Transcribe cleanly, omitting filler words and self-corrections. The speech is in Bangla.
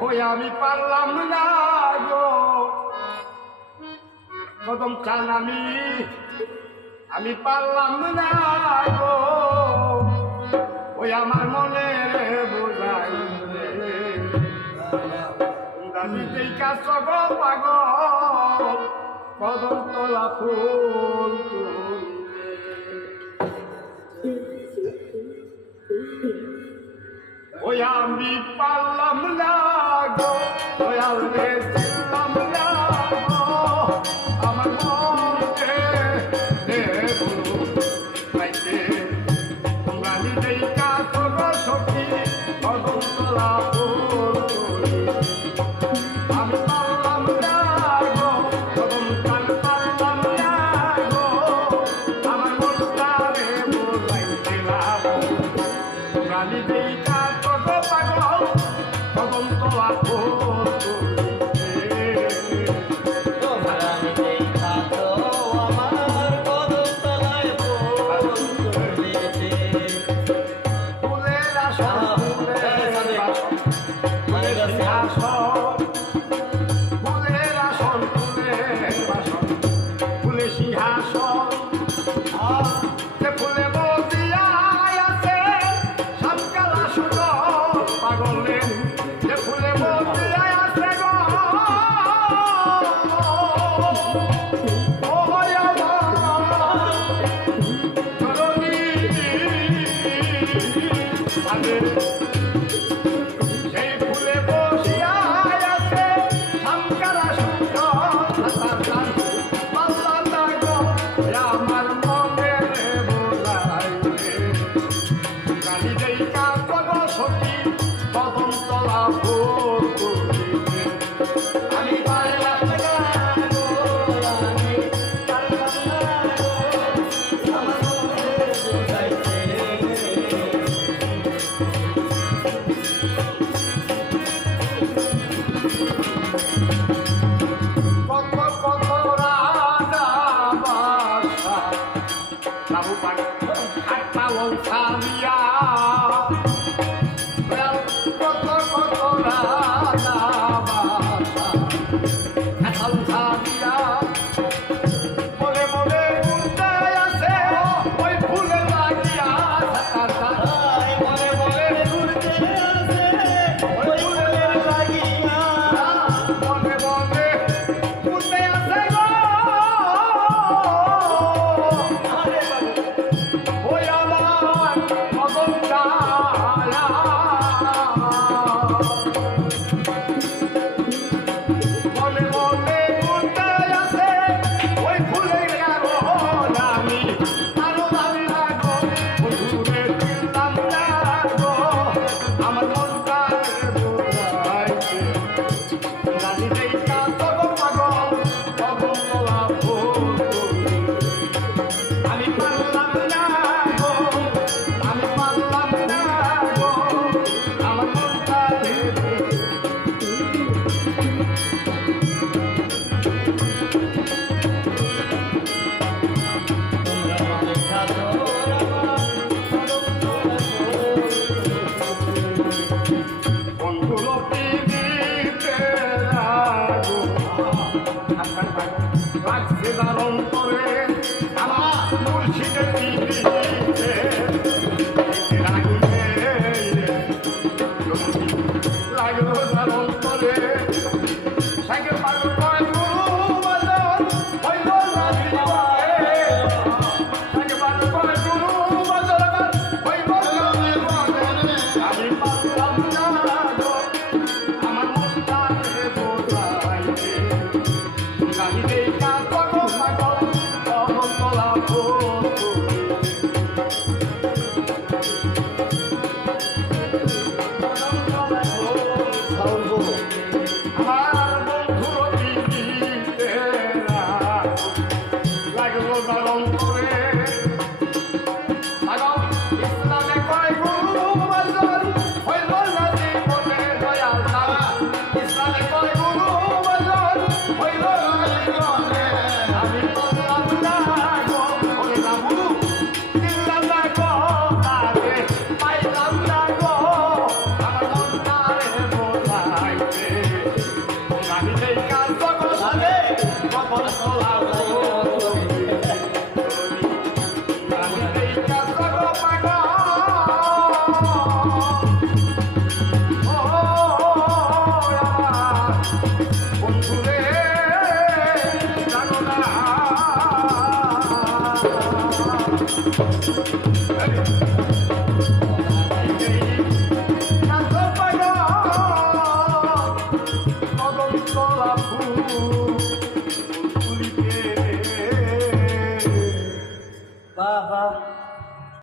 ওই আমি পারলাম না গো কদম চান আমি পারলাম না গো ওই আমার মনে বোঝাই দাদিতেই কাজ গো পাগল কদম তোলা ফুল ওই আমি পারলাম না গো ওই আলরে ছিলাম না গো আমার মনে পাইতে তোমরা নিজেই কাজ গো সখী কদম তোলা ফুল আমি পারলাম না গো কদম চান পারলাম না গো আমার মনটা রে বোঝাইতে লাগো তোমরা নিজেই কাজ গো পাগল কদম তোলা ফুল আমার বন্ধু আরে